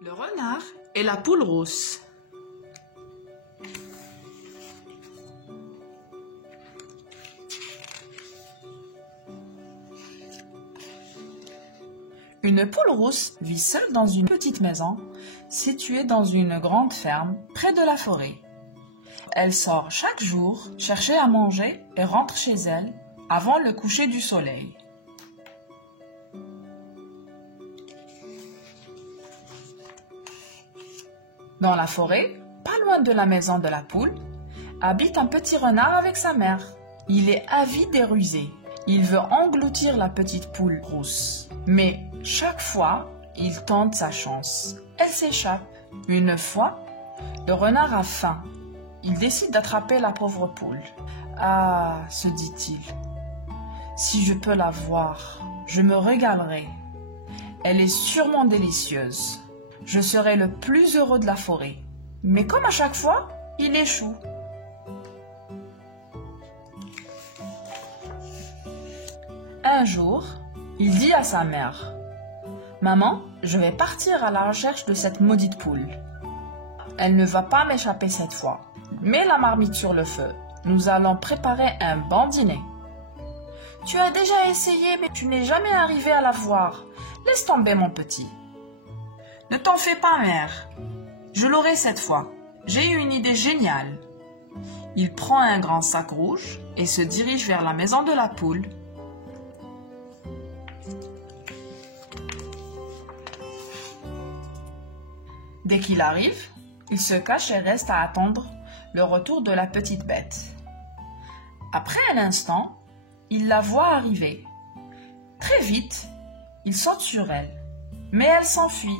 Le renard et la poule rousse. Une poule rousse vit seule dans une petite maison située dans une grande ferme près de la forêt. Elle sort chaque jour chercher à manger et rentre chez elle avant le coucher du soleil. Dans la forêt, pas loin de la maison de la poule, habite un petit renard avec sa mère. Il est avide et rusé. Il veut engloutir la petite poule rousse. Mais chaque fois, il tente sa chance. Elle s'échappe. Une fois, le renard a faim. Il décide d'attraper la pauvre poule. « Ah, se dit-il, si je peux la voir, je me régalerai. Elle est sûrement délicieuse. Je serai le plus heureux de la forêt. » Mais comme à chaque fois, il échoue. Un jour, il dit à sa mère: « Maman, je vais partir à la recherche de cette maudite poule. Elle ne va pas m'échapper cette fois. Mets la marmite sur le feu. Nous allons préparer un bon dîner. »« Tu as déjà essayé, mais tu n'es jamais arrivé à la voir. Laisse tomber, mon petit. »« Ne t'en fais pas, mère. Je l'aurai cette fois. J'ai eu une idée géniale. » Il prend un grand sac rouge et se dirige vers la maison de la poule. Dès qu'il arrive, il se cache et reste à attendre le retour de la petite bête. Après un instant, il la voit arriver. Très vite, il saute sur elle, mais elle s'enfuit.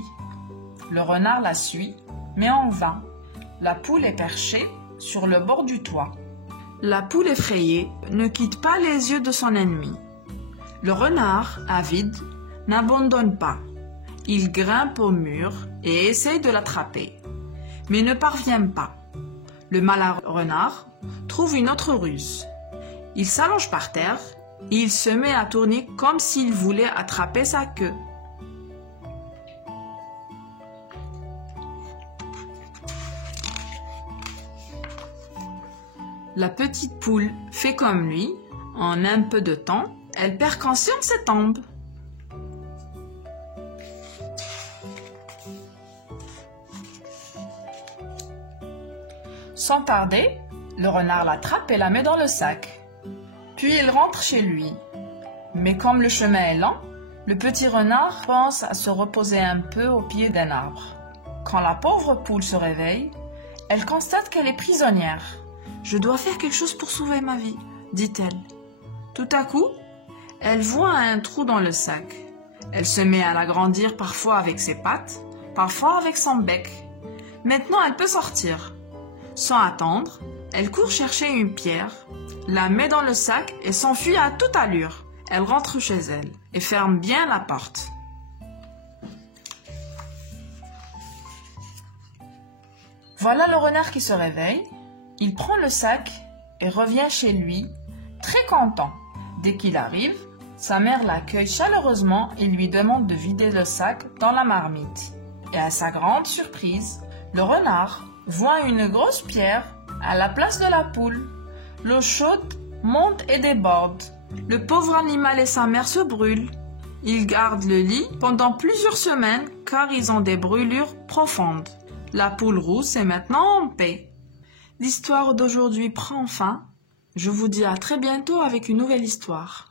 Le renard la suit, mais en vain. La poule est perchée sur le bord du toit. La poule effrayée ne quitte pas les yeux de son ennemi. Le renard, avide, n'abandonne pas. Il grimpe au mur et essaie de l'attraper, mais ne parvient pas. Le malin renard trouve une autre ruse. Il s'allonge par terre et il se met à tourner comme s'il voulait attraper sa queue. La petite poule fait comme lui. En un peu de temps, elle perd conscience et tombe. Sans tarder, le renard l'attrape et la met dans le sac. Puis il rentre chez lui. Mais comme le chemin est lent, le petit renard pense à se reposer un peu au pied d'un arbre. Quand la pauvre poule se réveille, elle constate qu'elle est prisonnière. « Je dois faire quelque chose pour sauver ma vie », dit-elle. Tout à coup, elle voit un trou dans le sac. Elle se met à l'agrandir parfois avec ses pattes, parfois avec son bec. Maintenant, elle peut sortir. Sans attendre, elle court chercher une pierre, la met dans le sac et s'enfuit à toute allure. Elle rentre chez elle et ferme bien la porte. Voilà le renard qui se réveille. Il prend le sac et revient chez lui, très content. Dès qu'il arrive, sa mère l'accueille chaleureusement et lui demande de vider le sac dans la marmite. Et à sa grande surprise, le renard voit une grosse pierre à la place de la poule. L'eau chaude monte et déborde. Le pauvre animal et sa mère se brûlent. Ils gardent le lit pendant plusieurs semaines car ils ont des brûlures profondes. La poule rousse est maintenant en paix. L'histoire d'aujourd'hui prend fin. Je vous dis à très bientôt avec une nouvelle histoire.